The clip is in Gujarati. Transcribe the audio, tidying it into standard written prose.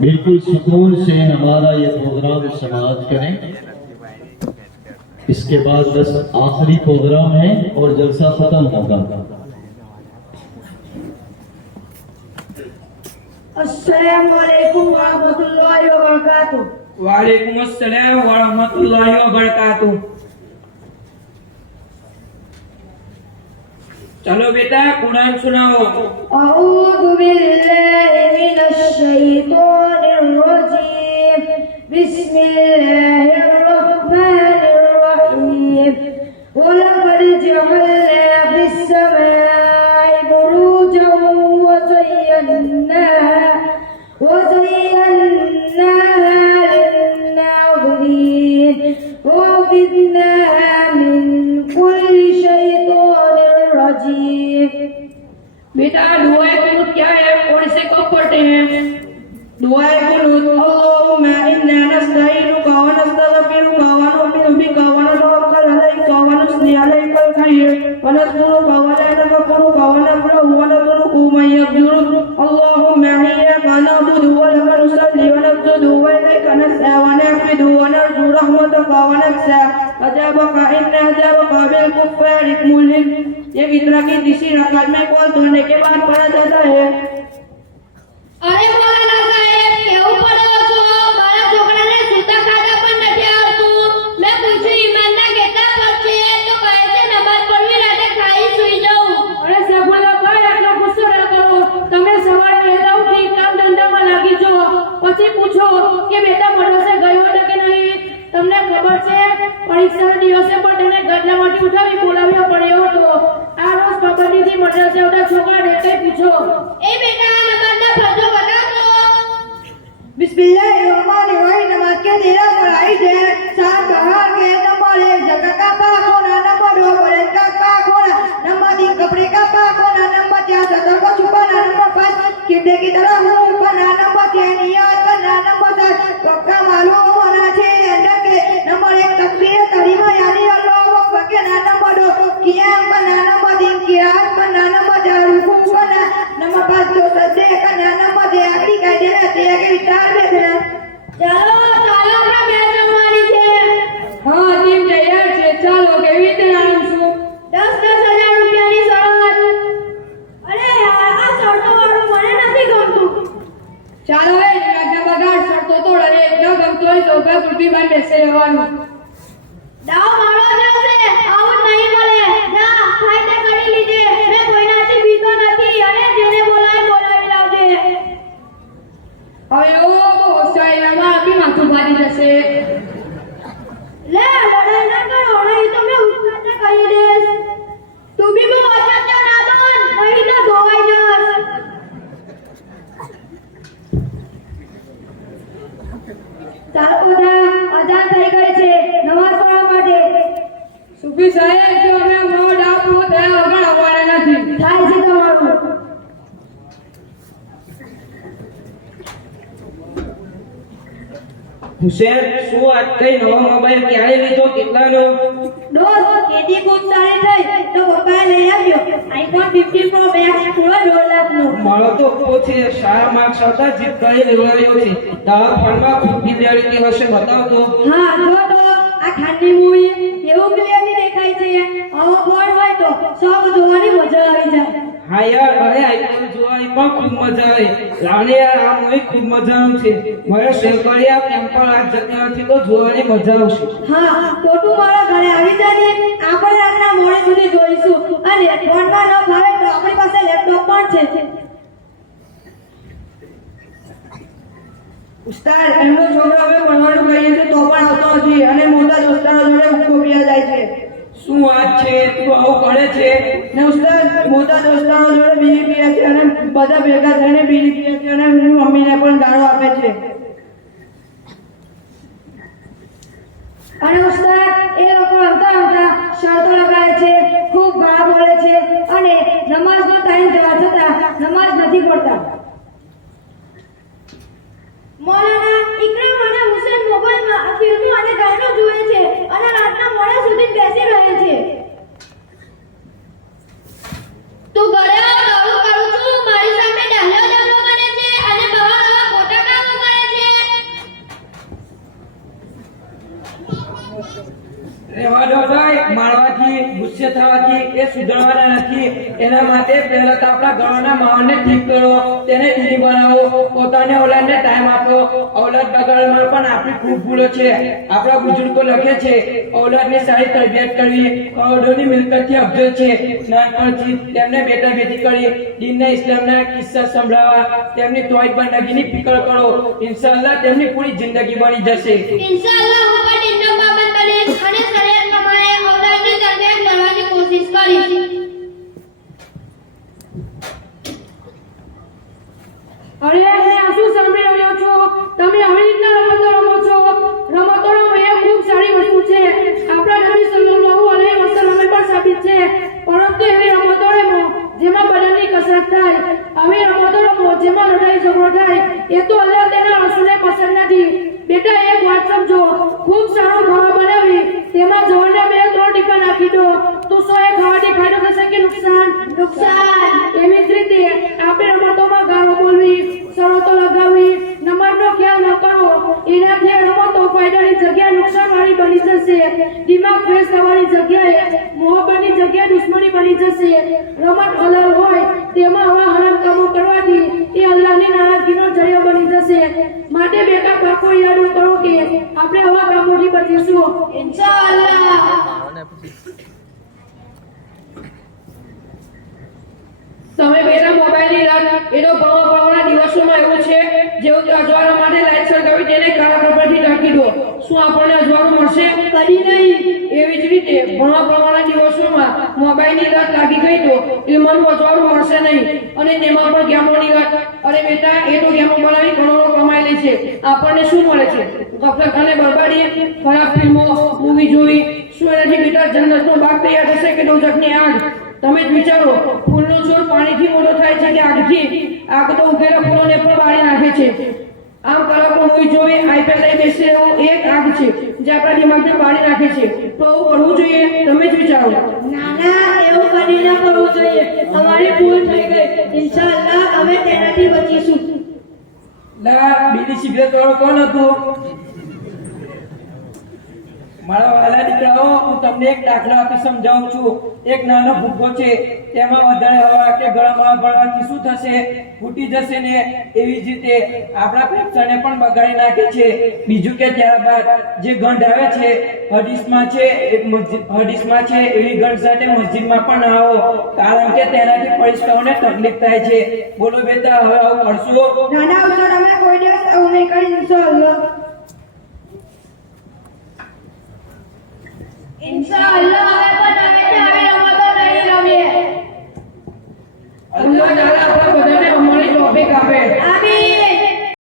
बिल्कुल सुकून से हमारा ये प्रोग्राम समाप्त करें। इसके बाद बस आखिरी प्रोग्राम है और जलसा खत्म होगा। अस्सलाम वालेकुम वरहमतुल्लाहि वबरकातुह। वालेकुम अस्सलाम वरहमतुल्लाहि वबरकातुह। चलो बेटा कुरान सुनाओ। अऊज़ु बिल्लाहि मिनश शैतानिर रजीम। बिस्मिल्लाहिर रहमानिर रहीम। वलक़द जअलना फिस समाई बुरूजन वज़य्यन्नाहा लिन्नाज़िरीन वहफ़िज़नाहा मिन कुल्लि शैतानिर रजीम। बेटा दुआ कुनूत क्या है और इसे कब पढ़ते हैं? दुआ कुनूत अल्लाहुम्मा इन्ना नस्तईनुका व नस्तगफिरुका व नु'मिनु बिका व नतवक्कलु अलैका व नुस्नी अलैकल खैर व नस्कुरुका व ला नकफुरुका व नफ्रहु व नतरुकु मन यफजुरुक। अल्लाहुम्मा इय्याका नअबुदु व लका नुसल्ली व नस्जुदु व इलैका नस्आ व नहफिदु व नरजू रहमतका व नख्शा अजाबका इन्ना अजाबका बिल कुफ्फारि मुल्हिक। ये इकरा की तीसरी रकात में कौन धोने के बाद पढ़ा जाता है? अरे मौलाना साहेब કેવું પડો છો? મારા છોકરાને સૂતા ખાતા પણ નથી આવતું. મેં પૂછ્યું ઈમાનના કેટલા પગ છે તો કહે છે નમાઝ પઢવી રાતે ખાઈ સૂઈ જાઉં. અરે સગવડો ભાઈ આટલો ગુસ્સો ન કરો. તમે સવારે વહેલા ઉઠી કામ ધંધામાં લાગી જાઓ, પછી પૂછો કે બેટા મદ્રસે ગયો હતો કે નહીં. તમને ખબર છે પરીક્ષાના દિવસે પણ તેને ગદલામાંથી ઉઠાવી બોલાવ્યો પડ્યો હતો. આ રોજ પાબંદીથી મદ્રસે આવતા છોકરાને એટલે પૂછો. એ બેટા નમાઝના ફરજો બતાવો. बिस्मिल्लाहिर्रहमानिर्रहीम। नमाज के 13 फराइज है। 7 बाहर के नंबर 1 जगह का पाक होना, नंबर 2 बदन का पाक होना, नंबर 3 कपड़े का पाक होना, नंबर 4 सतर को छुपाना, नंबर 5 किबले की तरफ मुंह करना, नंबर 6 नियत करना, नंबर 7 पक्का मालूम होना चाहिए अंदर के, नंबर 1 तकबीर तहरीमा यानी अल्लाहु अकबर कहना, नंबर 2 कियाम करना, नंबर 3 किरात करना, नंबर 4 रुकू करना, नंबर 5 तो सजदे करना, नंबर 6 आखिरी कायदे रहते हैं कि विचार देखना। ચાલો ચાલો આપણે મેચ રમવાની છે. हाँ टीम तैयार છે, ચાલો કેવી રીતે રમશું? 10,000 રૂપિયાની શરત. અરે યાર આ શરતો વાળું મને નથી ગમતું. ચાલો એ રાજા બગાડ શરતો તોડ અને ન ગમતો હોય તો ઉભા પૃથ્વીમાં બેસી રહેવાનું. દાવ મારો જશે આવું નહીં મળે. જા ફાઈટ કરી લીધે. મેં કોઈનાથી બીતો નથી અને જેને બોલાવી લાવજે. અયો બહુ હોશિયારીમાં આપી માથું ફાટી જશે. લે લડાઈ ના કરો નહીં તો મેં ઉઠાને કહી દઈશ. તું બી બહુ અચાનક ના બોલ નહીં તો ધોવાઈ જશ. ચાલો બધા અજાન થઈ ગઈ છે નમાઝ પઢવા માટે. સુફી સાહેબ જો અમે મારો ડાવ પૂરો થયા વગર આવવાના નથી. થાય છે તમારું. હુસેન શું વાત કઈ નવો મોબાઈલ ક્યારે લીધો કેટલાનો? દોસ્ત ખેતી ખૂબ સારી થઈ તો પપ્પાએ લઈ આવ્યો આઈફોન 15 પ્રો મેક્સ પૂરો 2 લાખનો. મારો તો ઓછો છે સારા માર્ક્સ હતા જીત કરી લેવાયો છે. તારા ફોનમાં પોપ્યુલારિટી હશે બતાવતો. હા જો તો આ ખાનની મૂવી એવું ક્લિયરલી દેખાય છે. આવો ફોન હોય તો સૌ જોવાની મજા આવી જાય. હા યાર અરે આઈફોન જોવાની પણ ખૂબ મજા આવે. લાવને યાર આ મૂવી ખૂબ મજા આવશે. મારે શેર કરી આપ એમ પણ આજ જતા નથી તો જોવાની મજા આવશે. હા તો તું મારા ઘરે આવી જાય ને આપણે રાતના મોડે સુધી જોઈશું અને ફોનમાં ન ફાવે તો આપણી પાસે લેપટોપ પણ છે. ઉસ્તાદ એમનો છોકરો હવે ભણવાનું કહીએ છે તો પણ આવતો નથી અને મોટા દોસ્તારો જોડે ઉભો પીયા જાય છે. શું વાત છે? તું આવું કરે છે? ને ઉસ્તાદ મોટા દોસ્તારો જોડે બીડી પીએ છે અને બધા ભેગા થઈને બીડી પીએ છે અને એની મમ્મીને પણ ગાળો આપે છે. અને ઉસ્તાદ એ લોકો આવતા શરતો લગાડે છે, ખૂબ ગાળ બોલે છે અને નમાઝનો ટાઈમ જવા છતાં નમાઝ નથી પડતા. મૌલાના ઇકરામ અને હુસેન મોબાઈલમાં ફિલ્મો અને ગાયનો જુએ છે અને રાતના મોડા સુધી બેસી રહે છે. તું ઘરે આવું કરું છું, મારી સામે ડાહ્યો ડાહ્યો કરે છે અને બહાર આવા ખોટા કામો કરે છે. રહેવા દો ભાઈ, મારવાથી ગુસ્સે થવાથી એ સુધરવાના નથી. એના માટે પહેલા તો આપણા ઘરના માહોલને ઠીક કરો, તેને દીદી બનાવો, પોતાને ઓલાદને ટાઈમ આપો. ઓલાદ બગાડવામાં પણ આપણી ખૂબ ભૂલો છે. આપણા બુજુર્ગો લખે છે ઓલાદની સારી તરબિયત કરવી કરોડોની મિલકતથી અફઝલ છે. નાનપણથી તેમને બેટા બેટી કરી દીનના ઇસ્લામના કિસ્સા સંભળાવા, તેમની તોય બંદગીની ફિકર કરો. ઇન્શાઅલ્લાહ તેમની પૂરી જિંદગી બની જશે. ઇન્શાઅલ્લાહ હું પણ ટીમનો પાબંદ બનીશ અને શરીયત પ્રમાણે ઔલાદની તરબિયત કરવાની કોશિશ કરીશ. અરે હું આ શું સાંભળી રહ્યો છું? તમે આવી રીતના રમતો રમો છો? રમતો રમવો એ ખૂબ સારી વસ્તુ છે. આપણા નબી સલ્લલ્લાહુ અલૈહિ વસલ્લમે પણ સાબિત છે. પરંતુ એવી રમતો રમો જેમાં બદનની કસરત થાય. આવી રમતો રમો જેમાં લડાઈ ઝઘડો થાય. એ તો અલ્લાહ તેના રસૂલને પસંદ નથી. બેટા એક વાત સમજો, ખૂબ સારો ખાવા બનાવી તેમાં જવરના 2-3 ટીપા નાખી દો તો સો એ ખાવાથી ફાયદો થશે કે નુકસાન? નુકસાન. એવી જ રીતે આપણે રમતોમાં ગાળો બોલવી, શરતો લગાવવી, નંબરનો ખ્યાલ ન કરવો, એનાથી રમતો ફાયદાની જગ્યાએ નુકસાનવાળી બની જશે. દિમાગ ફ્રેશ થવાની જગ્યાએ મોહબ્બતની જગ્યાએ દુશ્મની બની જશે. રમત હલાલ હોય તેમાં આવા હરામ કામો કરવાથી એ અલ્લાહની નારાજગીનો જરિયો બની જશે. માટે બેટા પાકો યાદ કરો કે આપણે આવા કામોથી બચીશું ઇન્શાઅલ્લાહ. તમે બેટા મોબાઈલની લત એ તો ભણવાના દિવસોમાં એવું છે જેવું કે અજવાળા માટે લાઈટ સળગાવી તેને કાળા કપડાથી ઢાંકી દો. શું આપણને અજવાળું મળશે? કદી નહીં. એવી જ રીતે ભણવાના દિવસોમાં મોબાઈલની લત લાગી ગઈ તો ઇલ્મનું અજવાળું મળશે નહીં. અને તેમાં પણ ગેમોની લત. અરે બેટા એ તો ગેમો બનાવી કરોડો કમાઈ લે છે. આપણને શું મળે છે? ગફલત અને બરબાદી, ખરાબ ફિલ્મો, મૂવી જોવી. શું એનાથી બેટા જન્નતનો બાગ તૈયાર થશે કે દોઝખની આગ? તમે જ વિચારો, ફૂલનો છોડ પાણીથી મોટો થાય છે કે આગથી? આગ તો ઉગેલા ફૂલોને પણ બાળી નાખે છે. આમ કલાકો મૂવી જોઈ આઈપેડ લઈ બેસે એવું એક આગ છે જે આપણા દિમાગને બાળી નાખે છે. તો આવું કરવું જોઈએ? તમે જ વિચારો. નાના એવું કરી ન કરવું જોઈએ. અમારી ભૂલ થઈ ગઈ. ઇન્શાઅલ્લાહ અમે તેનાથી બચીશું. લા બીડી સિગરેટ વાળો કોણ હતું? મારા વાલા દીકરાઓ, હું તમને એક દાખલો આપી સમજાવું છું. એક નાનો ભૂગો છે, તેમાં વધારે હવા કે ગરમ હવા ભરવાથી શું થશે? ફૂટી જશે ને. એવી જ રીતે આપણા ફેફસાને પણ બગાડી નાખે છે. બીજું કે ત્યારબાદ જે ગંધ આવે છે હદીસમાં છે એવી ગંધ સાથે મસ્જિદમાં પણ ન આવો, કારણ કે તેનાથી ફરિશ્તાઓને તકલીફ થાય છે. બોલો બેટા, હવે આવું કરશો? નાના ઉસ્તાદ અમે કોઈ દિવસ આવું નહીં કરી. ઇન્શાઅલ્લાહ. ઇન્શાઅલ્લાહ હવે પણ અમે આવી રમતો નહીં રમીએ. અલ્લાહ તાલા આપણા બધાને